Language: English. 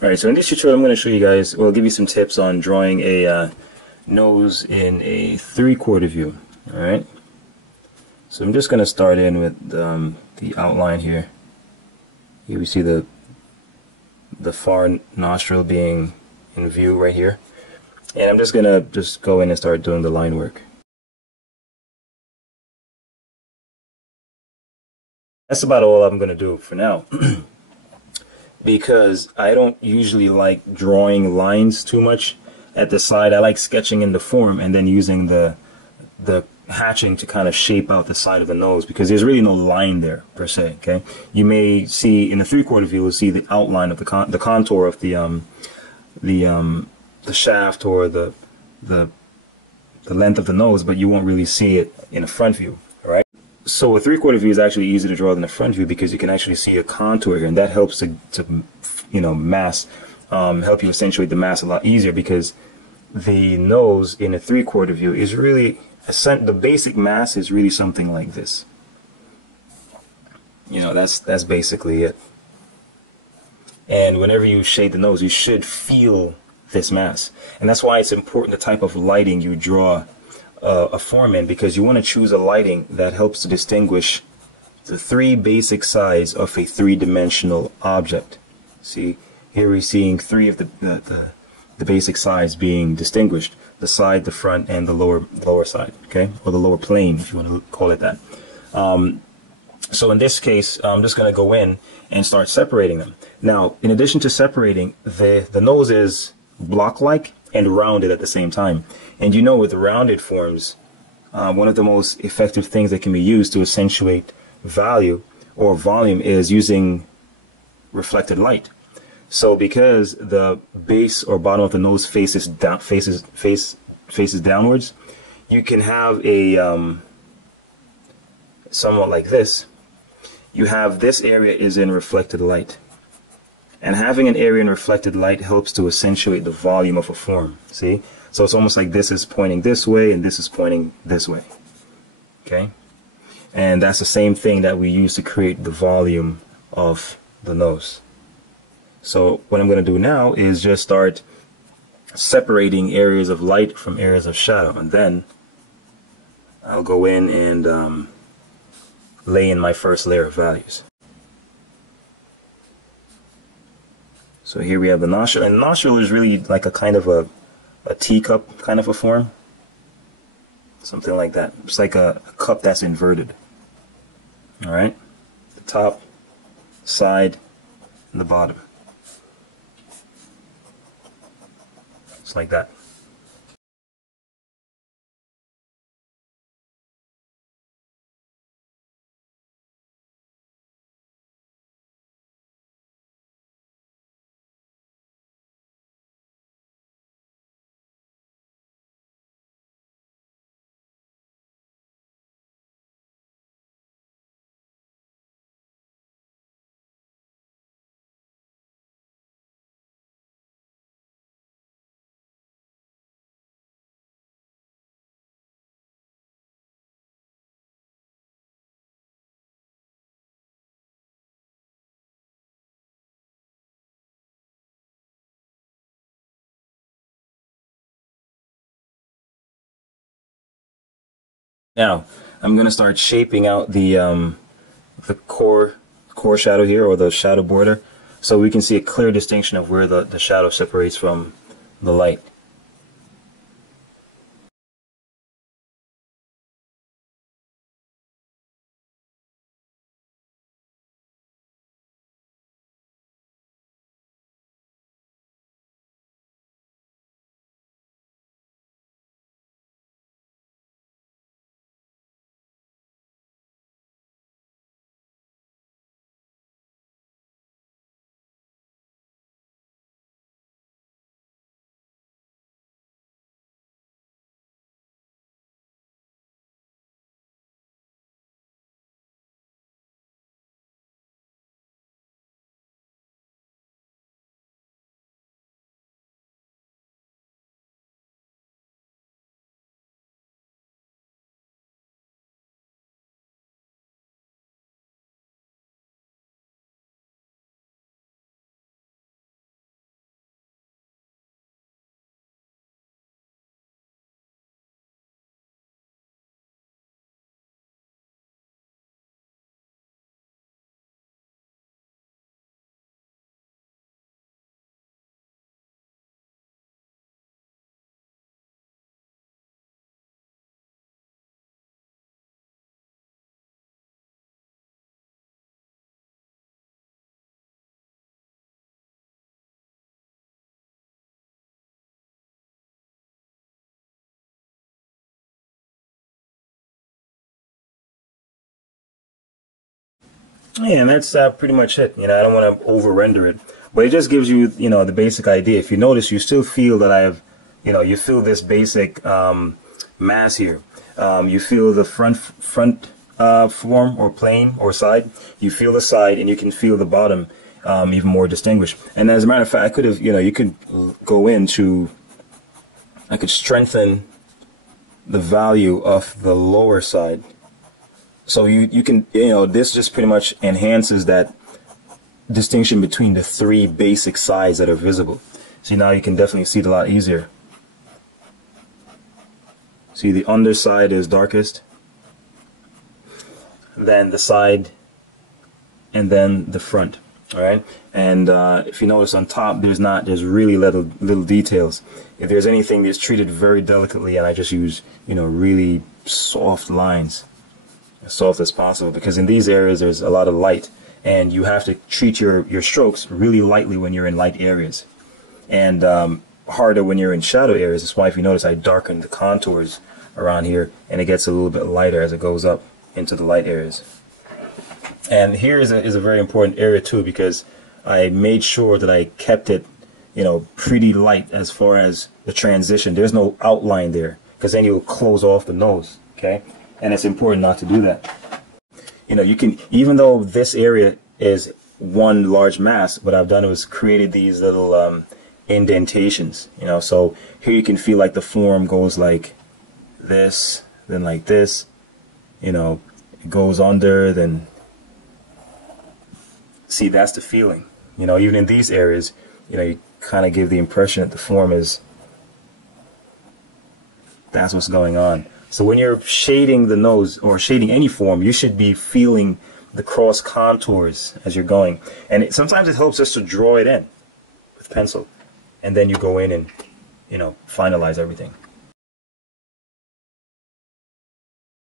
Alright, so in this tutorial I'm going to show you guys, well, give you some tips on drawing a nose in a 3/4 view. Alright, so I'm just going to start in with the outline here. Here we see the far nostril being in view right here. And I'm just going to go in and start doing the line work. That's about all I'm going to do for now. Because I don't usually like drawing lines too much at the side. I like sketching in the form and then using the hatching to kind of shape out the side of the nose, because there's really no line there per se. Okay, you may see in the 3/4 view, you'll see the outline of the contour of the shaft or the length of the nose, but you won't really see it in a front view. All right. So a 3/4 view is actually easier to draw than a front view because you can actually see a contour here, and that helps to help you accentuate the mass a lot easier, because the nose in a 3/4 view is really the basic mass is really something like this. That's basically it. And whenever you shade the nose, you should feel this mass, and that's why it's important the type of lighting you draw a form in, because you want to choose a lighting that helps to distinguish the three basic sides of a three-dimensional object. See, here we're seeing three of the basic sides being distinguished: the side, the front, and the lower side. Okay, or the lower plane, if you want to call it that. So in this case, I'm just going to go in and start separating them. Now, in addition to separating, the nose is block-like and rounded at the same time. And with rounded forms, one of the most effective things that can be used to accentuate value or volume is using reflected light. So because the base or bottom of the nose faces downwards, you can have a somewhat like this. You have this area is in reflected light. And having an area in reflected light helps to accentuate the volume of a form. See? So it's almost like this is pointing this way and this is pointing this way. Okay? And that's the same thing that we use to create the volume of the nose. So what I'm going to do now is just start separating areas of light from areas of shadow. And then I'll go in and lay in my first layer of values. So here we have the nostril, and nostril is really like a kind of a teacup kind of a form. Something like that. It's like a cup that's inverted. Alright? The top, side, and the bottom. It's like that. Now, I'm going to start shaping out the core shadow here, or the shadow border, so we can see a clear distinction of where the shadow separates from the light. Yeah, and that's pretty much it. I don't want to over render it, but it just gives you, the basic idea. If you notice, you still feel that I have, you feel this basic mass here. You feel the front form or plane or side. You feel the side, and you can feel the bottom even more distinguished. And as a matter of fact, I could have, you could go into, I could strengthen the value of the lower side. So you can, this just pretty much enhances that distinction between the three basic sides that are visible. See, now you can definitely see it a lot easier. See, the underside is darkest, then the side, and then the front. All right, and if you notice on top, there's really little details. If there's anything, it's treated very delicately, and I just use really soft lines, as soft as possible, because in these areas there's a lot of light, and you have to treat your strokes really lightly when you're in light areas, and harder when you're in shadow areas. That's why if you notice, I darken the contours around here, and it gets a little bit lighter as it goes up into the light areas. And here is a very important area too, because I made sure that I kept it, pretty light as far as the transition. There's no outline there, because then you'll close off the nose, okay? And it's important not to do that. You can, even though this area is one large mass, what I've done was created these little indentations, so here you can feel like the form goes like this, then like this, it goes under, then see, that's the feeling. Even in these areas, you kind of give the impression that the form is, that's what's going on. So when you're shading the nose or shading any form, you should be feeling the cross contours as you're going. And sometimes it helps us to draw it in with pencil, and then you go in and finalize everything.